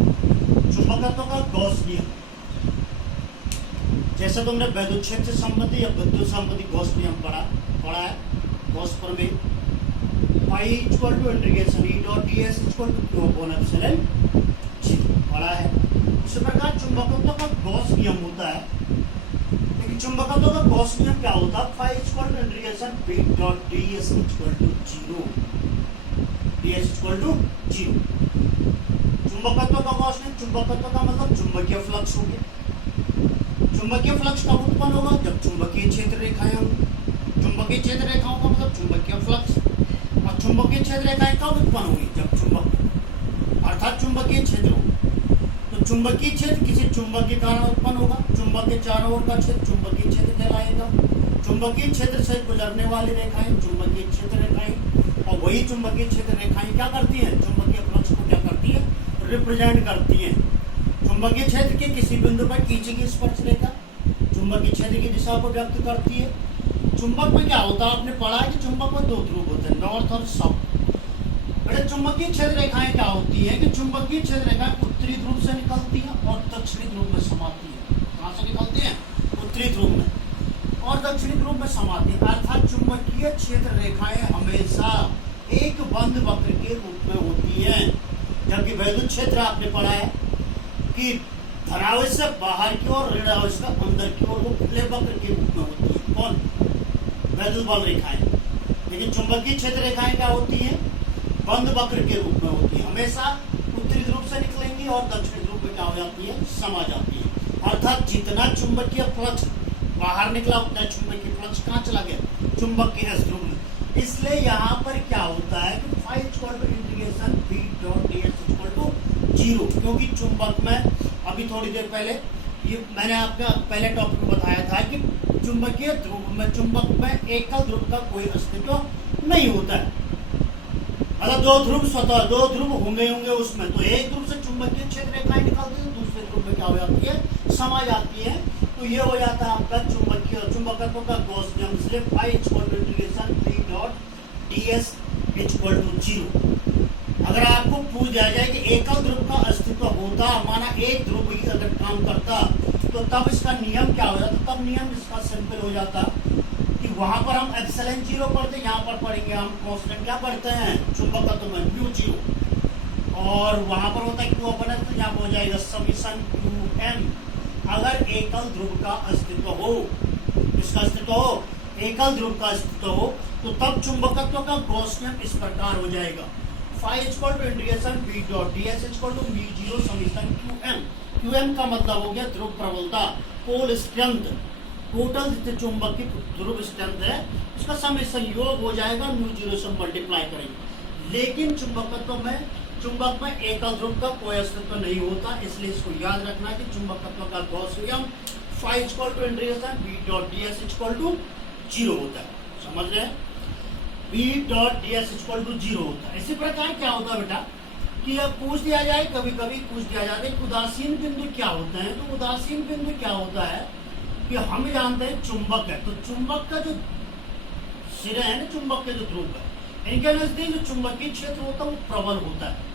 चुंबकत्व का गॉस नियम, जैसे तुमने वैद्युत क्षेत्र से संबंधी या विद्युत संबंधी गॉस नियम पढ़ा है, गॉस प्रमेय, phi equal to integration E dot ds equal to q upon epsilon g पढ़ा है। इसी प्रकार चुंबकत्व का गॉस नियम होता है, लेकिन चुंबकत्व का गॉस नियम क्या होता है? Phi equal to integration b dot ds equal to 0, ds equal to 0। चुंबकत्व का गॉस नियम, चुंबकत्व का मतलब चुंबकीय फ्लक्स हो गया। चुंबकीय फ्लक्स कब उत्पन्न होगा? जब चुंबकीय क्षेत्र रेखाएं होंगी। चुंबकीय क्षेत्र रेखाओं का मतलब चुंबकीय फ्लक्स, और चुंबकीय क्षेत्र रेखाएं कब उत्पन्न होगी? जब चुंबक अर्थात चुंबकीय क्षेत्र हो। तो चुंबकीय क्षेत्र किसी चुंबक के कारण उत्पन्न होगा। चुंबक के चारों ओर का क्षेत्र चुंबकीय क्षेत्र कहलाएगा। चुंबकीय क्षेत्र से गुजरने वाली रेखाएं चुंबकीय क्षेत्र रेखाएं, और वही चुंबकीय क्षेत्र रेखाएं क्या करती हैं? चुंबकीय फ्लक्स को क्या करती है? रिप्रेजेंट करती हैं। चुंबकीय क्षेत्र के किसी बिंदु पर खींची गई स्पर्श रेखा चुंबकीय क्षेत्र की दिशा को व्यक्त करती है। चुंबक में क्या होता है? आपने पढ़ा है कि चुंबक में दो ध्रुव होते हैं, नॉर्थ और साउथ। बेटा चुंबकीय क्षेत्र रेखाएं क्या होती है कि चुंबकीय क्षेत्र रेखाएं उत्तरी ध्रुव से निकलती हैं और दक्षिणी ध्रुव में समाती है। कहां से निकलती हैं? उत्तरी ध्रुव में और दक्षिणी ध्रुव में समाती है। अर्थात चुंबकीय क्षेत्र रेखाएं हमेशा एक बंद वक्र के रूप में होती है, जबकि वैद्युत क्षेत्र आपने पढ़ा है कि धनावेश से बाहर की ओर, ऋणावेश का अंदर की ओर, वो खुले वक्र के रूप में होती है। कौन? वैद्युत बल रेखाएं। लेकिन चुंबकीय क्षेत्र रेखाएं क्या होती हैं? बंद वक्र के रूप में होती है, हमेशा उत्तरी ध्रुव से निकलेंगी और दक्षिणी ध्रुव में क्या हो जाती है? समा जाती है। अर्थात जितना चुंबकीय फ्लक्स बाहर निकला उतना चुंबकीय फ्लक्स कहाँ चला गया? चुंबक के इस ध्रुव में। इसलिए यहाँ पर क्या होता है कि phi equal to integration b dot ds equal to 0, क्योंकि चुंबक में अभी थोड़ी देर पहले ये मैंने आपका पहले टॉपिक में बताया था कि चुंबकीय ध्रुव में, चुंबक में एकल ध्रुव का कोई अस्तित्व नहीं होता है। मतलब दो ध्रुव स्वतः, दो ध्रुव होंगे उसमें, तो एक ध्रुव से चुंबकीय क्षेत्र रेखाएं निकलती है, दूसरे ध्रुव में क्या हो जाती है? समा जाती है। तो ये हो जाता है आपका चुंबकत्व का गॉस नियम। इसलिए phi equal to integration b dot ds equal to 0। अगर आपको पूछ दिया जाए कि एकल ध्रुव का अस्तित्व होता, माना एक ध्रुव ही अगर काम करता, तो तब इसका नियम क्या हो जाता? तब नियम इसका सिंपल हो जाता कि वहां पर हम एप्सिलॉन 0 पढ़ते, यहाँ पर पढ़ेंगे हम कांस्टेंट क्या पढ़ते हैं? चुंबकत्व में म्यू 0, और वहां पर होता है q अपन, तो यहाँ हो जाएगा समीशन qm। अगर एकल ध्रुव का अस्तित्व हो, इसका अस्तित्व हो, एकल ध्रुव का अस्तित्व हो, तो तब चुंबकत्व का गॉस नियम इस प्रकार हो जाएगा। Phi equal to integration b dot ds equal to mu 0 समीकरण qm। qm का मतलब हो गया ध्रुव प्रबलता, पोल स्ट्रेंथ, टोटल जितने चुंबक की ध्रुव स्ट्रेंथ है उसका समय संयोग हो जाएगा, म्यू 0 से मल्टीप्लाई करेंगे। लेकिन चुंबक में एकल ध्रुव का कोई अस्तित्व नहीं होता, इसलिए इसको याद रखना कि चुंबकत्व का गॉस नियम phi equal to integration b dot ds equal to 0 होता है। समझ रहे हैं? b dot ds equal to 0 होता है। इसी प्रकार क्या होता है बेटा कि अब पूछ दिया जाए, कभी कभी पूछ दिया जाता है उदासीन बिंदु क्या होता है। तो उदासीन बिंदु क्या होता है कि हम जानते हैं चुंबक है, तो चुंबक का जो सिरे है ना, चुंबक के जो ध्रुव है, इनके नजदीक जो चुंबकीय क्षेत्र होता है वो प्रबल होता है।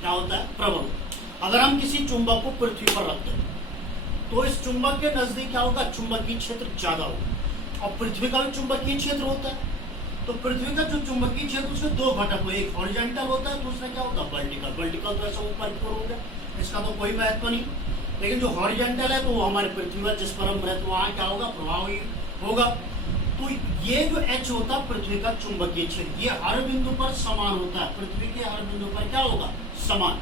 क्या होता है? प्रबल। अगर हम किसी चुंबक को पृथ्वी पर रखते हैं तो इस चुंबक के नजदीक क्या होगा? चुंबकीय क्षेत्र ज्यादा होगा, और पृथ्वी का भी चुंबकीय क्षेत्र होता है। तो पृथ्वी का जो चुंबकीय क्षेत्र उसमें दो घटक हो, एक हॉरिजॉन्टल होता है, दूसरा क्या होता है? वर्टिकल। वर्टिकल तो ऐसा ऊपर की ओर हो गया, इसका तो कोई महत्व नहीं। लेकिन जो हॉरिजॉन्टल है तो वो हमारे पृथ्वी पर जिस पर हम रहते वहां क्या होगा? प्रभाव ही होगा। तो ये जो H होता है पृथ्वी का चुंबकीय क्षेत्र, ये हर बिंदु पर समान होता है। पृथ्वी के हर बिंदु पर क्या होगा? समान।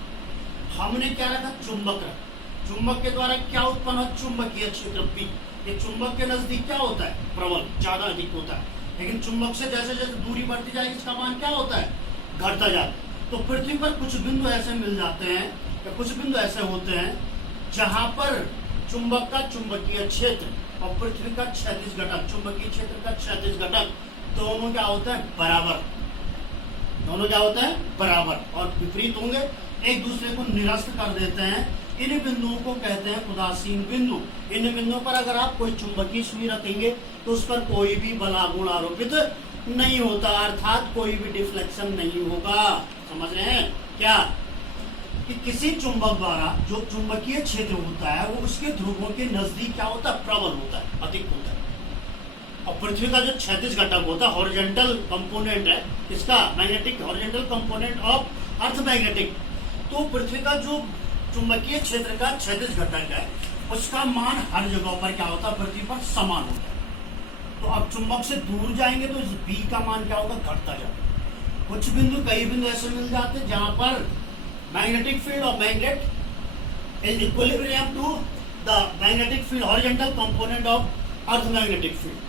हमने क्या रखा? चुंबक रखा। चुंबक के द्वारा क्या उत्पन्न हो? चुंबकीय क्षेत्र P। ये चुंबक के नजदीक क्या होता है? प्रबल, ज्यादा अधिक होता है। लेकिन चुंबक से जैसे जैसे दूरी बढ़ती जाएगी इसका मान क्या होता है? घटता जाता है। तो पृथ्वी पर कुछ बिंदु ऐसे मिल जाते हैं, या कुछ बिंदु ऐसे होते हैं जहां पर चुंबक का चुंबकीय क्षेत्र और पृथ्वी का क्षैतिज घटक, चुंबकीय क्षेत्र का क्षैतिज घटक, दोनों क्या होता है? बराबर। दोनों क्या होता है? बराबर और विपरीत होंगे, एक दूसरे को निरस्त कर देते हैं। इन बिंदुओं को कहते हैं उदासीन बिंदु। इन बिंदुओं पर अगर आप कोई चुंबकीय सुई रखेंगे तो उस पर कोई भी बलागुण आरोपित नहीं होता, अर्थात कोई भी डिफ्लेक्शन नहीं होगा। समझ रहे हैं क्या? कि किसी चुंबक द्वारा जो चुंबकीय क्षेत्र होता है वो उसके ध्रुवों के नजदीक क्या होता है, प्रबल होता है, अधिक होता है। और पृथ्वी का जो क्षैतिज घटक होता है, हॉरिजॉन्टल कंपोनेंट है इसका, magnetic horizontal component of earth magnetic, तो पृथ्वी का जो चुंबकीय क्षेत्र का क्षैतिज घटक है उसका मान हर जगह पर क्या होता है, पृथ्वी पर समान होता है। तो अब चुंबक से दूर जाएंगे तो इस बी का मान क्या होगा, घटता जाएगा। कुछ बिंदु, कई बिंदु ऐसे मिल जाते हैं जहां पर magnetic field of magnet is equilibrium to the magnetic field horizontal component of earth magnetic field.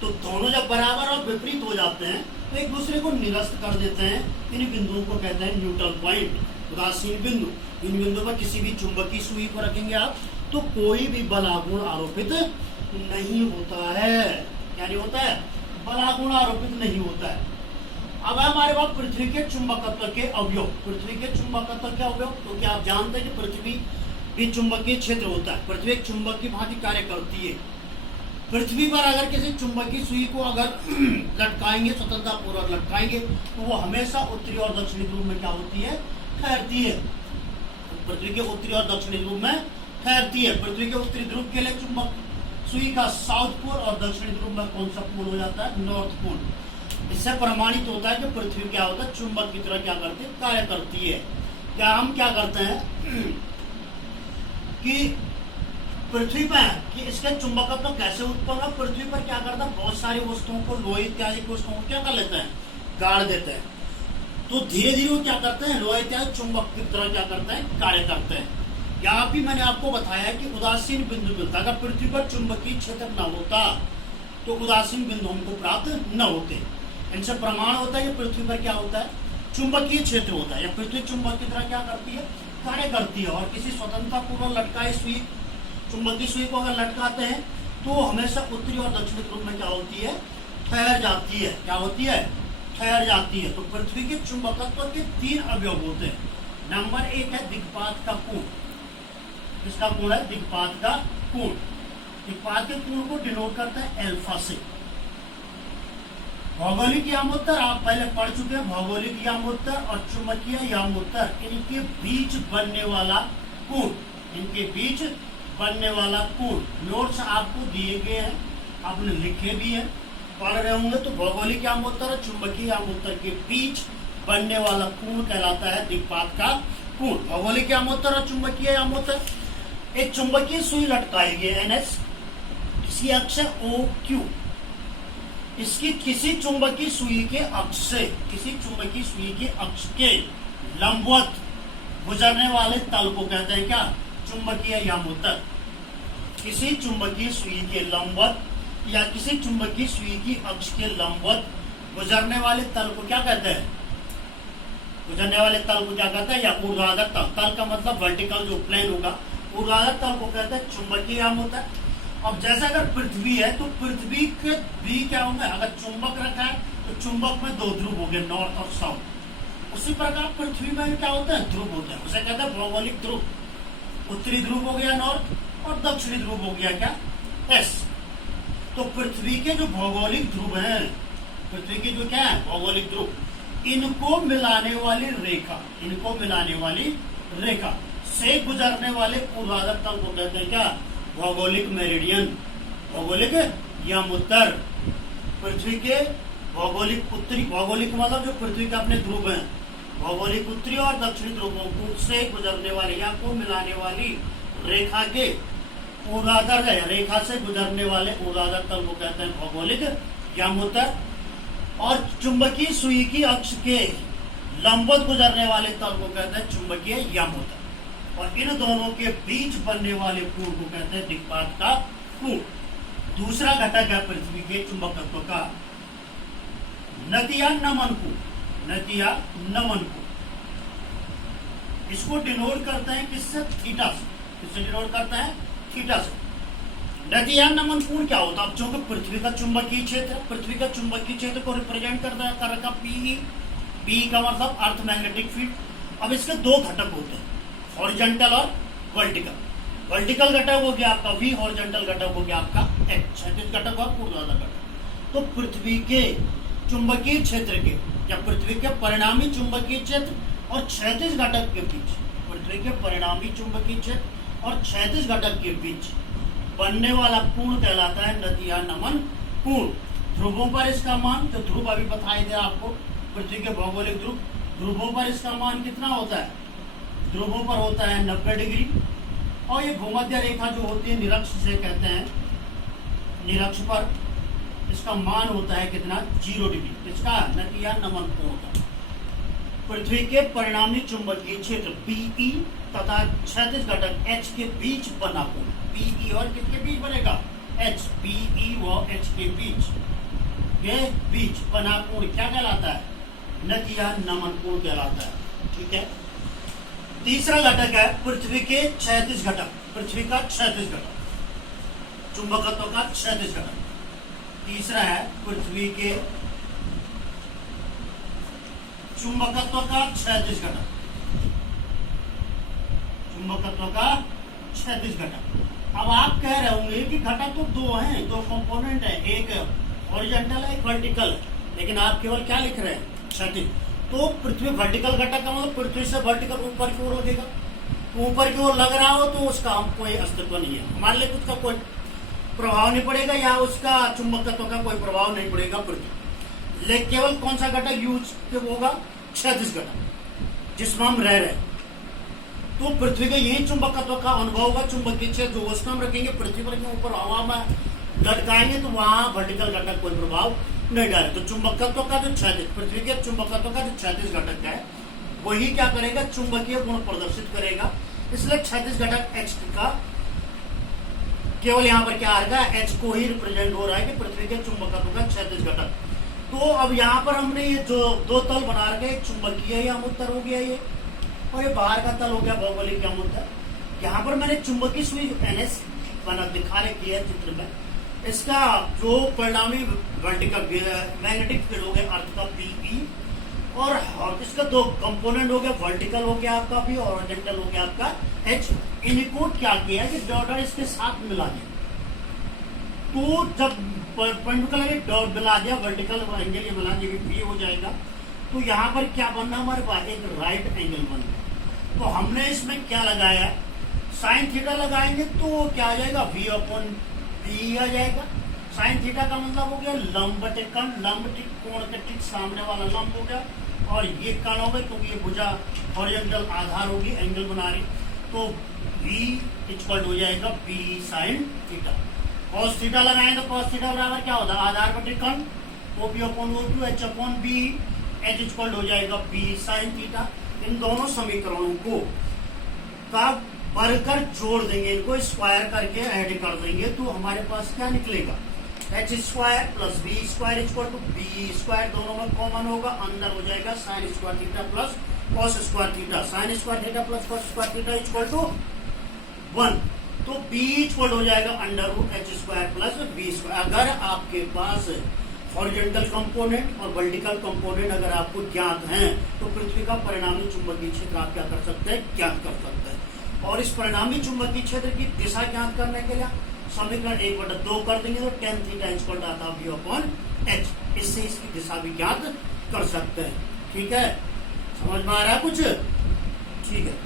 तो दोनों जब बराबर और विपरीत हो जाते हैं तो एक दूसरे को निरस्त कर देते हैं। इन बिंदुओं को कहते हैं न्यूट्रल पॉइंट, उदासीन बिंदु। इन बिंदुओं पर किसी भी चुंबकीय सुई को रखेंगे आप तो कोई भी बलागुण आरोपित नहीं होता है। क्या नहीं होता है, बलागुण आरोपित नहीं होता है। अब हमारे पास पृथ्वी के चुंबकत्व के अवयव, पृथ्वी के चुंबकत्व के अवयव, तो क्या आप जानते हैं कि पृथ्वी भी चुंबकीय क्षेत्र होता है, पृथ्वी एक चुंबक की भांति कार्य करती है। पृथ्वी पर अगर किसी चुंबकीय सुई को अगर लटकाएंगे, स्वतंत्रता पूर्वक लटकाएंगे, तो वो हमेशा उत्तरी और दक्षिणी ध्रुव में क्या होती है, ठहरती है। पृथ्वी के उत्तरी और दक्षिणी ध्रुव में ठहरती है। पृथ्वी के उत्तरी ध्रुव के लिए चुंबक सुई का साउथ पोल और दक्षिणी ध्रुव में कौन सा पोल हो जाता है, नॉर्थ पोल। इससे प्रमाणित होता है कि पृथ्वी क्या होता है, चुंबक की तरह क्या करती है, कार्य करती है। क्या हम क्या करते हैं कि पृथ्वी पर कि इसके चुंबकत्व कैसे उत्पन्न है, पृथ्वी पर क्या करता है, बहुत सारी वस्तुओं को, लोहे इत्यादि की वस्तुओं को क्या कर लेते हैं, गाड़ देते हैं। तो धीरे धीरे वो क्या करते हैं, लोहे इत्यादि चुंबक की तरह क्या करते हैं, कार्य करते हैं। यहाँ भी मैंने आपको बताया कि उदासीन बिंदु मिलता, अगर पृथ्वी पर चुंबकीय क्षेत्र न होता तो उदासीन बिंदु हमको प्राप्त न होते। इनसे प्रमाण होता है कि पृथ्वी पर क्या होता है, चुंबकीय क्षेत्र होता है, या पृथ्वी चुंबक की तरह क्या करती है, कार्य करती है। और किसी स्वतंत्रता पूर्वक लटकाए सुई, चुंबकीय सुई को अगर लटकाते हैं तो हमेशा उत्तरी और दक्षिणी ध्रुव में क्या होती है, ठहर जाती है। क्या होती है, ठहर जाती है। तो पृथ्वी के चुंबकत्व के 3 अवयव होते हैं। नंबर 1 है दिक्पात का कोण। इसका कोण है दिक्पात का कोण। दिक्पात के कोण को डिनोट करता है अल्फा से। भौगोलिक यामोत्तर आप पहले पढ़ चुके हैं, भौगोलिक यामोत्तर और चुंबकीय यामोत्तर, इनके बीच बनने वाला कोण, इनके बीच बनने वाला कोण। नोट्स आपको दिए गए हैं, आपने लिखे भी हैं, पढ़ रहे होंगे। तो भौगोलिक यामोत्तर और चुंबकीय यामोत्तर के बीच बनने वाला कोण कहलाता है दिक्पात का कोण। भौगोलिक यामोत्तर और चुंबकीय यामोत्तर, एक चुंबकीय सुई लटकाई गई NS, किसी अक्ष OQ, इसकी किसी चुंबकीय सुई के अक्ष से, किसी चुंबकीय सुई के अक्ष के लंबवत गुजरने वाले तल को कहते हैं क्या, चुंबकीय यामोत्तर। किसी चुंबकीय सुई के लंबवत या किसी चुंबकीय सुई की अक्ष के लंबवत गुजरने वाले तल को क्या कहते हैं, गुजरने वाले तल को क्या कहते हैं, या ऊर्ध्वाधर तल। तल का मतलब वर्टिकल जो प्लेन होगा, ऊर्ध्वाधर तल को कहते हैं चुंबकीय यामोत्तर। अब जैसे अगर पृथ्वी है तो पृथ्वी के भी क्या होंगे, अगर चुंबक रखा है तो चुंबक में 2 ध्रुव हो गए, नॉर्थ और साउथ। उसी प्रकार पृथ्वी में क्या होता है, ध्रुव होते हैं, उसे कहते हैं भौगोलिक ध्रुव। उत्तरी ध्रुव हो गया नॉर्थ और दक्षिणी ध्रुव हो गया क्या, एस। तो पृथ्वी के जो भौगोलिक ध्रुव हैं, पृथ्वी के जो क्या है भौगोलिक ध्रुव, इनको मिलाने वाली रेखा, इनको मिलाने वाली रेखा से गुजरने वाले ऊर्ध्वाधर तल को कहते हैं क्या, भौगोलिक मेरिडियन, भौगोलिक यामोत्तर। पृथ्वी के भौगोलिक उत्तरी, भौगोलिक मतलब जो पृथ्वी के अपने ध्रुव हैं, भौगोलिक उत्तरी और दक्षिणी ध्रुवों से गुजरने वाले या को मिलाने वाली रेखा के ऊर्ध्वाधर है, रेखा से गुजरने वाले ऊर्ध्वाधर तल को कहते हैं भौगोलिक यामोत्तर। और चुंबकीय सुई की अक्ष के लंबवत गुजरने वाले तल को कहते हैं चुंबकीय यामोत्तर। और इन दोनों के बीच बनने वाले कोण को कहते हैं दिक्पात का कोण। दूसरा घटक है पृथ्वी के चुंबकत्व का नतिया नमन कोण, नतिया नमन कोण। इसको डिनोट करते हैं किससे, थीटा से। किससे डिनोट करते हैं, थीटा से। नतिया नमन कोण क्या होता है, चूंकि पृथ्वी का चुंबकीय क्षेत्र, पृथ्वी का चुंबकीय क्षेत्र को रिप्रेजेंट करता है कर रखा पी का मतलब अर्थ मैग्नेटिक फील्ड। अब इसके 2 घटक होते हैं, हॉरिजॉन्टल और वर्टिकल। वर्टिकल घटक हो गया आपका V, हॉरिजॉन्टल घटक हो गया आपका H, क्षैतिज घटक और ऊर्ध्वाधर घटक। तो पृथ्वी के चुंबकीय क्षेत्र के या पृथ्वी के परिणामी चुंबकीय क्षेत्र और क्षैतिज घटक के बीच, पृथ्वी के परिणामी चुंबकीय क्षेत्र और क्षैतिज घटक के बीच बनने वाला कोण कहलाता है नति या नमन कोण। ध्रुवों पर इसका मान, तो ध्रुव अभी बताई दे आपको, पृथ्वी के भौगोलिक ध्रुवों पर इसका मान कितना होता है? ध्रुवों पर होता है 90 डिग्री, और ये भूमध्य रेखा जो होती है निरक्ष से कहते हैं, निरक्ष पर इसका मान होता है कितना? 0 डिग्री। इसका नति या नमन कोण होता है। पृथ्वी के परिणामी चुंबकीय क्षेत्र PE तथा क्षैतिज घटक H के बीच बना कोण, PE और किसके बीच बनेगा? H, PE व H के बीच बना कोण क्या कहलाता है? नति या नमन कोण कहलाता है। ठीक है। तीसरा घटक है पृथ्वी के क्षैतिज घटक, पृथ्वी का क्षैतिज घटक, चुंबकत्व का क्षैतिज घटक। तीसरा है पृथ्वी के चुंबकत्व का क्षैतिज घटक, चुंबकत्व का क्षैतिज घटक। अब आप कह रहे होंगे कि घटक तो दो हैं, दो कंपोनेंट है, एक हॉरिजॉन्टल है, एक वर्टिकल है, लेकिन आप केवल क्या लिख रहे हैं? क्षैतिज। तो पृथ्वी वर्टिकल घटक का मतलब पृथ्वी से वर्टिकल ऊपर की ओर लगेगा, तो ऊपर की ओर लग रहा हो तो उसका हम कोई अस्तित्व नहीं है, हमारे लिए उसका कोई प्रभाव नहीं पड़ेगा, या उसका चुंबकत्व का कोई प्रभाव नहीं पड़ेगा पृथ्वी। लेकिन केवल कौन सा घटक यूज होगा? क्षैतिज घटक, जिसमें हम रह रहे हैं। तो पृथ्वी के यही चुंबकत्व का अनुभव होगा, चुंबकीय क्षेत्र जो उसमें हम रखेंगे, पृथ्वी पर के ऊपर हवा में लटकाएंगे तो वहां वर्टिकल घटक कोई प्रभाव नहीं डाले। तो चुंबकत्व का जो क्षैतिज, पृथ्वी के चुंबकत्व का जो क्षैतिज घटक है वही क्या करेगा? चुंबकीय गुण प्रदर्शित करेगा। इसलिए क्षैतिज घटक H का केवल यहाँ पर क्या आएगा? H को ही रिप्रेजेंट हो रहा है कि पृथ्वी के चुंबकत्व का क्षैतिज घटक। तो अब यहाँ पर हमने ये जो दो तल बना रखे, एक चुंबकीय अमुत्तर हो गया ये, और ये बाहर का तल हो गया भौगोलिक अमुत्तर। यहाँ पर मैंने चुंबकीय सुई NS बना दिखा रखी है चित्र में। इसका जो परिणामी वर्टिकल मैग्नेटिक फील्ड हो गया अर्थ का PE, और इसका दो कंपोनेंट हो गया, वर्टिकल हो गया आपका P और हॉरिजॉन्टल हो गया आपका H। इनको क्या किया कि डॉट इसके साथ मिला दिया, तो जब परपेंडिकुलर डॉट मिला दिया, वर्टिकल एंगल ये मिला दिया, P हो जाएगा। तो यहाँ पर क्या बनना हमारे पास? एक राइट एंगल बन गया। तो हमने इसमें क्या लगाया? साइन थीटा लगाएंगे तो क्या आ जाएगा? V/P आ जाएगा। साइन थीटा का मतलब हो गया लंबटिक कण, लंबटिक कोण के ठीक सामने वाला लंब हो गया, और ये कण हो गए क्योंकि ये भुजा हॉरिजॉन्टल आधार होगी, एंगल बना रही, तो V हो जाएगा B sine theta. Cos theta लगाएं तो कॉस थीटा बराबर क्या होता है? आधार बटे कण OP/O2 H/B, H हो जाएगा B साइन थीटा। इन दोनों समीकरणों को का भरकर जोड़ देंगे, इनको स्क्वायर करके ऐड कर देंगे, तो हमारे पास क्या निकलेगा? H² + B² B², दोनों में कॉमन होगा, अंदर हो जाएगा sine square theta plus cos square theta, sine square theta plus cos square theta 1। तो B हो जाएगा √H² + B²। अगर आपके पास हॉरिजॉन्टल कंपोनेंट और वर्टिकल कंपोनेंट अगर आपको ज्ञात हैं तो पृथ्वी का परिणामी चुंबकीय क्षेत्र आप क्या कर सकते हैं? ज्ञात कर सकते हैं। और इस परिणामी चुंबकीय क्षेत्र की दिशा ज्ञात करने के लिए समीकरण 1/2 कर देंगे तो tan θ आता V/H। इससे इसकी दिशा भी ज्ञात कर सकते हैं। ठीक है, समझ में आ रहा है कुछ? ठीक है।